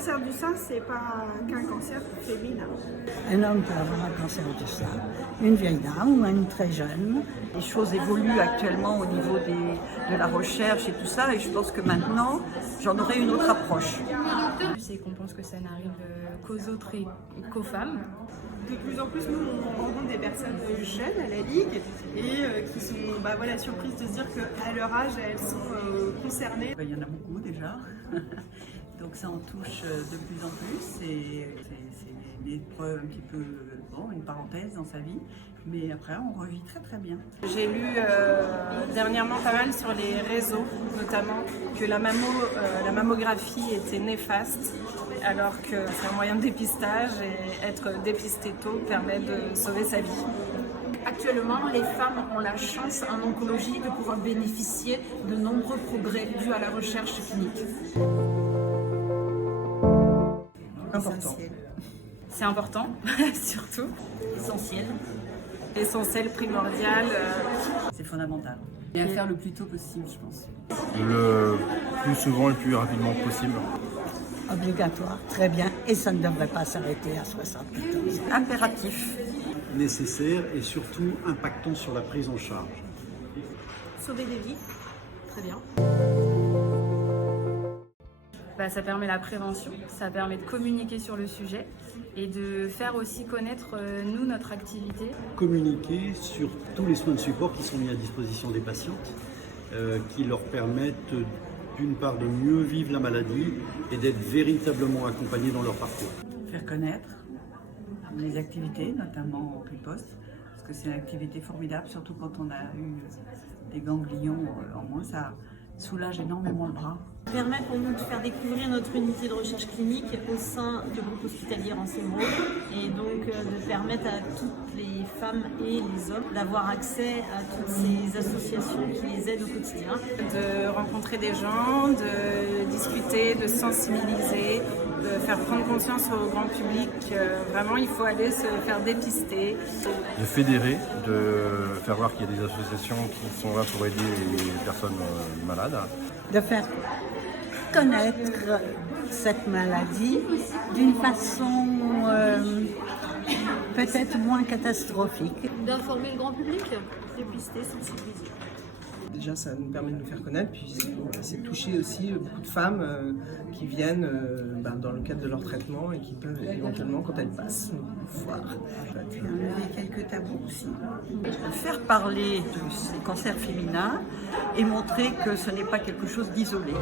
cancer du sein, c'est pas qu'un cancer féminin. Un homme peut avoir un cancer du sein, une vieille dame ou une très jeune. Les choses évoluent actuellement au niveau de la recherche et tout ça, et je pense que maintenant, j'en aurai une autre approche. C'est qu'on pense que ça n'arrive qu'aux autres et qu'aux femmes. De plus en plus, nous, on rencontre des personnes jeunes à la Ligue et qui sont surprises de se dire qu'à leur âge, elles sont concernées. Il y en a beaucoup déjà, donc ça en touche de plus en plus, et c'est une épreuve un petit peu, une parenthèse dans sa vie, mais après on revit très très bien. J'ai lu dernièrement pas mal sur les réseaux, notamment, que la mammographie était néfaste, alors que c'est un moyen de dépistage et être dépisté tôt permet de sauver sa vie. Actuellement, les femmes ont la chance en oncologie de pouvoir bénéficier de nombreux progrès dus à la recherche clinique. Important. C'est important, surtout. Essentiel. Essentiel, primordial. C'est fondamental. Et à faire le plus tôt possible, je pense. Le plus souvent et le plus rapidement possible. Obligatoire, très bien, et ça ne devrait pas s'arrêter à 74. Impératif. Nécessaire et surtout impactant sur la prise en charge. Sauver des vies. Très bien. Ça permet la prévention, ça permet de communiquer sur le sujet et de faire aussi connaître, nous, notre activité. Communiquer sur tous les soins de support qui sont mis à disposition des patientes, qui leur permettent d'une part de mieux vivre la maladie et d'être véritablement accompagnés dans leur parcours. Faire connaître les activités, notamment au Riposte, parce que c'est une activité formidable, surtout quand on a eu des ganglions en moins, ça soulage énormément le bras. Permet pour nous de faire découvrir notre unité de recherche clinique au sein du groupe hospitalier Rancé-Braud et donc de permettre à toutes les femmes et les hommes d'avoir accès à toutes ces associations qui les aident au quotidien. De rencontrer des gens, de discuter, de sensibiliser, de faire prendre conscience au grand public. Vraiment, il faut aller se faire dépister. De fédérer, de faire voir qu'il y a des associations qui sont là pour aider les personnes malades. De faire connaître cette maladie d'une façon peut-être moins catastrophique. D'informer le grand public. Dépister, sensibiliser. Déjà, ça nous permet de nous faire connaître, puis c'est toucher aussi beaucoup de femmes qui viennent dans le cadre de leur traitement et qui peuvent éventuellement, quand elles passent, nous voir. Puis enlever quelques tabous aussi. Faire parler de ces cancers féminins et montrer que ce n'est pas quelque chose d'isolé.